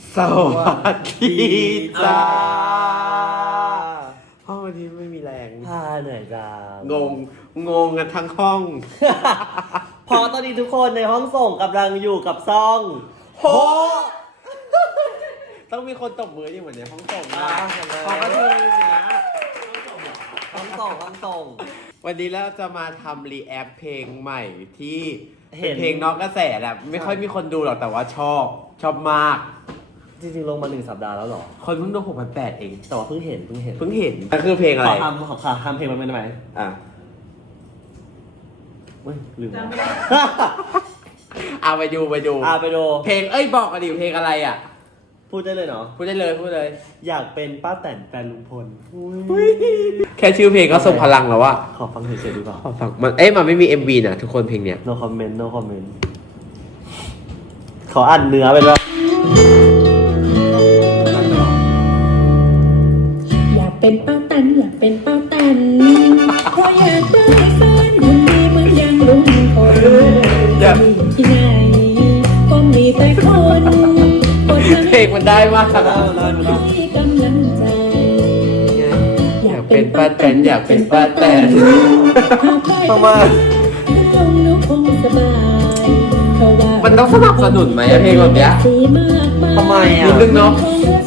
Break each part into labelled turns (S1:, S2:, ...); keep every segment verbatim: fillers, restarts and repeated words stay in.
S1: สวัสดีจ้าห้องวันนี้ไม่มีแรง
S2: พาเหนื่อยจัง
S1: งงงงกันทั้งห้อง
S2: พอตอนนี้ทุกคนในห้องส่งกำลังอยู่กับซ่องโห
S1: ต้องมีคนตบมือที่เหมือนในห้องส่งนะข
S2: อ
S1: ก็เธอนะ
S2: ห้องส่งห้องส่ง
S1: วันนี้เราจะมาทำรีแอคเพลงใหม่ที่เป็นเพลงนอกกระแสแหละไม่ค่อยมีคนดูหรอกแต่ว่าชอบชอบมาก
S2: จริงๆลงมาหนึ่งสัปดาห์แล้วหรอ
S1: คนเพิ่งดูหกพันแปดเอง
S2: แต่ว่าเพิ่งเห็นเพิ่งเห็น
S1: เพิ่งเห็นนั่นคือเพลงอะไร
S2: ขอทำขอทำเพลงมันเป็นไหม
S1: อ่ะ
S2: เฮ้ยลืม
S1: เอาไปดูไปดู
S2: อ่ะไปดู
S1: เพลงเอ้ยบอกกันดิเพลงอะไรอ่ะ
S2: พูดได้เลยเนาะ
S1: พูดได้เลยพูดเลย
S2: อยากเป็นป้าแตนแฟนลุงพล
S1: แค่ชื่อเพลงก็ส่งพลังแล้วว่ะ
S2: ขอฟังเฉยๆดีกว่า
S1: ขอฟังมันเอ๊ะมันไม่มี เอ็ม วี นะทุกคนเพลงเนี้ย
S2: no comment no comment ขออ่านเนื้อไปด้วย
S3: อยากเป็นป้าแตนอยากเป็นป้าแตนเพราะอยากได้แฟนหุ่นดีเหมือนอย่างลุงพลจะมีที่ไหนก็มีแต่คน
S1: เพลงมันได้มากนะ
S3: ให้กำลังใจ
S1: อยากเป็นป้าแตนอยากเป็นป้าแตน
S2: ทำไม
S3: ลุงนุ๊กคงสบาย
S1: มันต้องสนับสนุนไหมเพลงแบบเนี้ย
S2: ทำไมอ่ะ
S1: นิดนึงเนาะ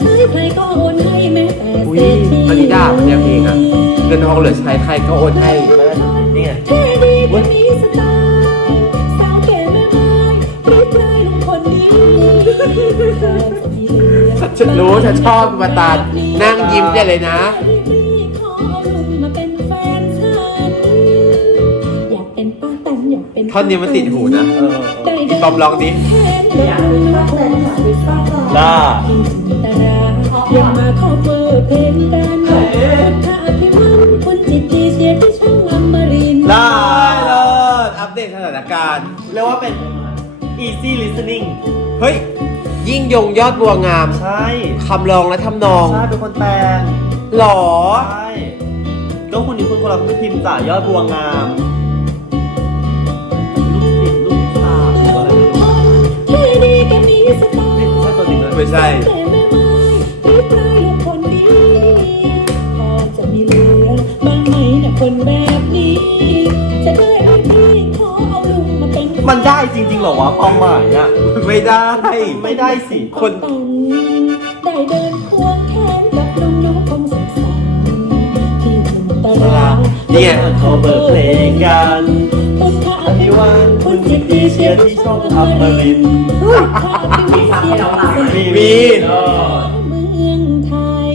S1: อุ้ยอันนี้ด่าเนี่ยเพลงอ่ะเงินทองเหลือใช้ใครก็โอนให้
S2: นี่ไง
S1: ฉันรู้ฉันชอบมาตานั่งยิ้มได้เลยนะท่อนนี้มันติดหูนะเออพี่ตอมลองดิ
S2: ล่า
S3: อย่ามาขอเบอร์เพลงกันถ้าพี่มันคุณจิตดีเชียร์ที่ช่องอมรินทร์
S1: ล่าเลยอัปเดตสถานการณ์
S2: เรียกว่าเป็น easy listening
S1: เฮ้ยยิ่งยงยอดบัวงาม
S2: ใช่
S1: คำร้องและทำนอง
S2: ใช่เป็นคนแต่ง
S1: หรอ
S2: ใช่ก็คุณนี่คุณคนเราไม่พิมพ์จ่ายอดบัวงาม
S1: ไม่ใช่
S2: มันได้จริงๆหรอวะความหมายอ่ะ
S1: ไม่ได้
S2: ไม่ได้สิ
S3: คนได้เดินควงแขนกับลุงนุ๊กคงสุขสันต์ที่ถึงตลาด
S1: เนี่ย
S2: ขอเบอร์เพลงกันอภิวันคุณจิตดีเชียร์ที่ช่องอมรินทร์
S3: มีฟังให้เราหน่อย
S1: มี
S3: เมืองไทย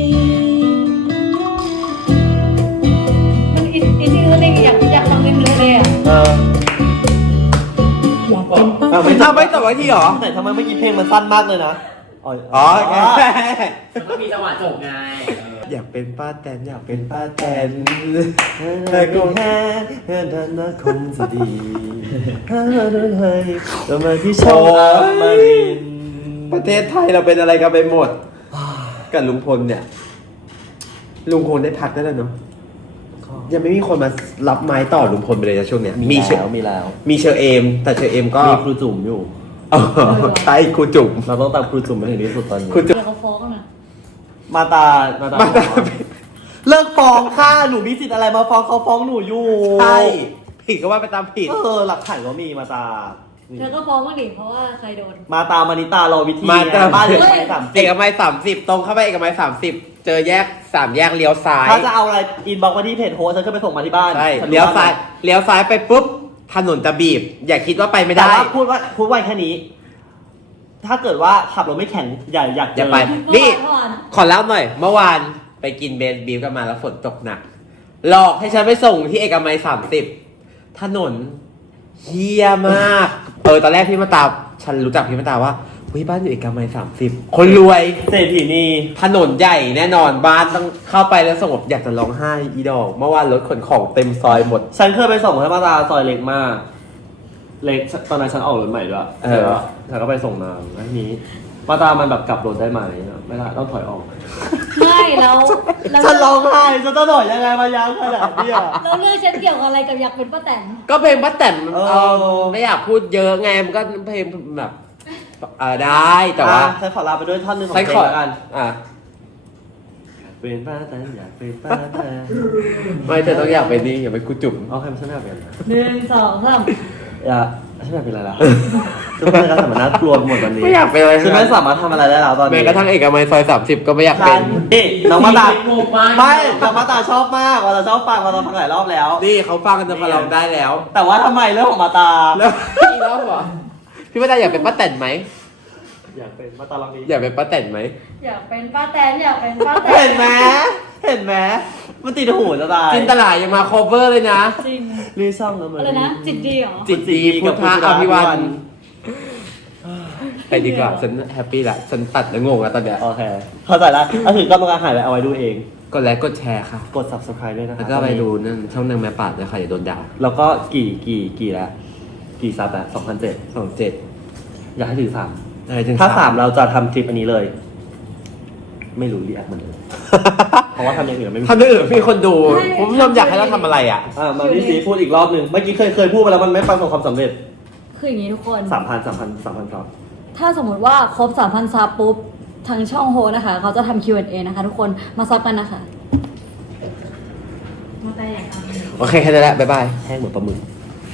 S4: มันอีจริงๆแล้วเนี่ยอยากอยากฟังเพลงเลยอ่ะ
S2: เออ
S3: อยากเป็นป้า
S1: ไม่ทำไม่ต่อไว้ที่หรอ
S2: แต่ทำไมเมื่อกี้เพลงมันสั้นมากเลยนะ
S1: อ๋อแค่
S5: มันก็มีจังหวะจบไง
S1: อยากเป็นป้าแตนอยากเป็นป้าแตน
S2: แต่ก็แค่เธอเดินมาคงจะดีถ้าเราเดินให้เรามาที่ช่องอมรินทร์
S1: ประเทศไทยเราเป็นอะไรกันไปหมดกับลุงพลเนี่ยลุงพลได้พักได้แล้วเนาะยังไม่มีคนมารับไม้ต่อลุงพลไปเลยนะช่วงเนี้ย
S2: มีแล้วมีแล้ว
S1: มีเชอเอมแต่เชอเอมก็
S2: มีครูจุ๋มอยู่
S1: ใช่ครูจุ๋ม
S2: เราต้องตามครูจุ๋มไปถึงที่สุดตอนนี้
S1: ครูจุ๋ม
S4: เขาฟ้องนะ
S2: มาตามาตาเลิกฟ้องค่ะหนูมีสิทธิ์อะไรมาฟ้องเขาฟ้องหนูอยู่
S1: ใช่ผิดก็ว่าไปตามผิด
S2: เออหลักฐานก็มีมาตา
S4: เธอก็ฟ้องว่าดิเพราะว่าใครโดน
S2: มาตามานิตาเราวิธี
S1: มาตา
S2: บ้านเอก
S1: มัยสามเอกมัยสามสิบตรงเข้าไปเอกมัยสามสิบเจอแยกสามแยกเลี้ยวซ้าย
S2: ถ้าจะเอาอะไรอินบ็อกซ์มาที่เพจโฮสฉันก็ไปส่งมาที่บ้าน
S1: ใช่เลี้ยวซ้ายเลี้ยวซ้ายไปปุ๊บถนนจะบีบอย่าคิดว่าไปไม่ได้
S2: แต่ว่าพูดว่าพูดไว้แค่นี้ถ้าเกิดว่าขับรถไม่แข็งอย่าอยาก
S1: อย่าไปนี่ขอเล่าหน่อยเมื่อวานไปกินเบนบีฟกันมาแล้วฝนตกหนักหลอกให้ฉันไปส่งที่เอกมัยสามสิบถนนเฮี้ยมากเออตอนแรกพี่มาตาฉันรู้จักพี่มาตาว่าเฮ้ยบ้านอยู่เอกมัยสามสิบคนรวย
S2: เศรษฐีนี
S1: ถนนใหญ่แน่นอนบ้านต้องเข้าไปแล้วสงบอยากจะร้องไห้อีดอกเมื่อวานรถขนของเต็มซอยหมด
S2: ฉันเคยไปส่งให้มาตาซอยเล็กมากเล็กตอนนั้นฉันออกรถใหม่ด้วยเออฉันก็ไปส่งนางแล้วนี้มาตามันแบบกลับรถได้ไหมไม่ได้ต้องถอยออก
S4: ไม่แล้ว
S2: ฉันร้องไห้ฉันจะถอยยังไงมายาวขนาดนี้อ่ะ
S4: แล้วเรื่องฉันเกี่ยวกับอะไรกับอยากเป็นป้าแตน
S1: ก็เพลงป้าแตนเออไม่อยากพูดเยอะไงมันก็เพลงแบบอ่าได้แต่ว่า
S2: อ่ะฉันขอลาไปด้วยท่อนหนึงของ
S1: ฉัน
S2: เพล
S1: ของ
S2: แล้วกัน
S1: อ่ะ
S2: เป็นป้าแตนอยากเป็นป้าแตน
S1: ไม่เธอต้องอยากเป็นนี่อย่าเป็นกูจุ๋ม
S2: เอาใครมาฉันอยากเป็น
S4: หนึ่งสองสาม
S2: อยากฉันอยากเป็นอะไรล่ะทุกคนก็สามารถกลัวหมดวันนี้
S1: ไม่อยากเป็นอะไร
S2: ฉันไม่สามารถทำอะไรได้แล้วตอนนี้
S1: แม้กระทั่งเอกมัยซอยสามสิบก็ไม่อยากเป็น
S2: นี่น้องมาตา
S5: งงมาก
S2: ไม่น้องมาตาชอบมากว่าเราชอบฟังว่าเราฟังหลายรอบแล้ว
S1: นี่เขาฟังกันจนมาลองได้แล้ว
S2: แต่ว่าทำไมเรื่องของมาตา
S1: แล้วอีกรอบเหรอพี่ว่าได้อยากเป็นป้าแตนไหม
S2: อยากเป็นมาตาลองนี้
S1: อยากเป็นป้าแตนไหม
S4: อยากเป็นป้าแตนอยากเป็นป้าแตน
S2: เห็นไหมเห็นไหมมันติดหูจะตาย
S1: จินตลายังมา cover เลยนะ
S4: จริง
S2: รีซ่องแล้วมัน
S4: อะไรนะจิตดีเหรอ
S1: จิตดีพุทธะอภิวันไปดีกว่าฉันแฮปปี้ละฉันตัดแล้วงงแล้วตอนเนี้ย
S2: โอเคเข้าใจแล้วก็คือกำลังหายไปเอาไว้ดูเอง
S1: กดไลค์กดแชร์ค่ะ
S2: กด subscribe ด้วยนะค
S1: แล้
S2: รั
S1: วก็ไปดูนั่นช่องนางแม่ป่าด้วยค่ะอย่าโดนด่า
S2: แล้วก็กี่กี่กี่แล้วกี่ซับแล้วสองพันเจ็ด
S1: สองเจ็ด
S2: อยากให้ถึงสาม
S1: อะไรถึง
S2: ถ้าสามเราจะทำคลิปอันนี้เลย ไม่รู้รีแอคมันเลย เพราะว่าทำอย่างอื่นไม่มี
S1: ทำได้อื่นมีคนดูผมผู้ชมอยากให้เราทำอะไรอ่ะ
S2: อ่ามาพี่ซีพูดอีกรอบหนึ่งเมื่อกี้เคยเคยพูดไปแล้วมันไม่ประสบความสำเร็จ
S4: คืออย่างนี้ทุกคน
S2: สามพันสามพันสามพันครับ
S4: ถ้าสมมติว่าครบสามพันซับปุ๊บ ทางช่องโฮนะคะ เขาจะทำ คิว แอนด์ เอ นะคะทุกคนมาซับกันนะคะ
S1: โอเคแค่นั้นแหละบ๊ายบาย
S2: แห้งเหมือนปลาหมึก